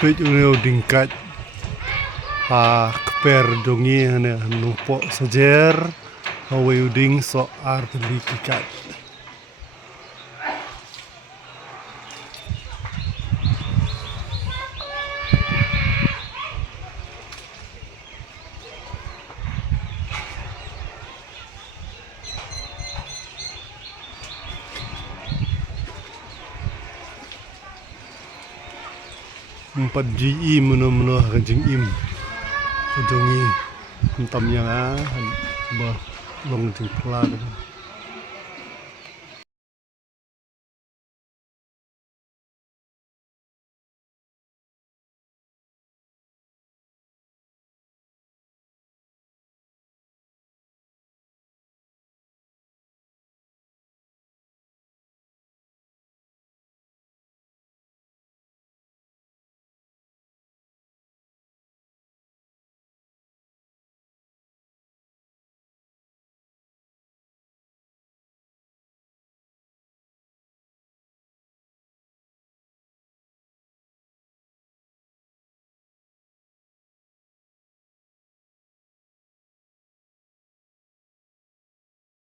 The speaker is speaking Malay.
pej uneu dingkat keper dongi hane nupok sajer hawe uding so ar beli kikat. Empat GE meno kencing im dongi entam yang bah long jengkla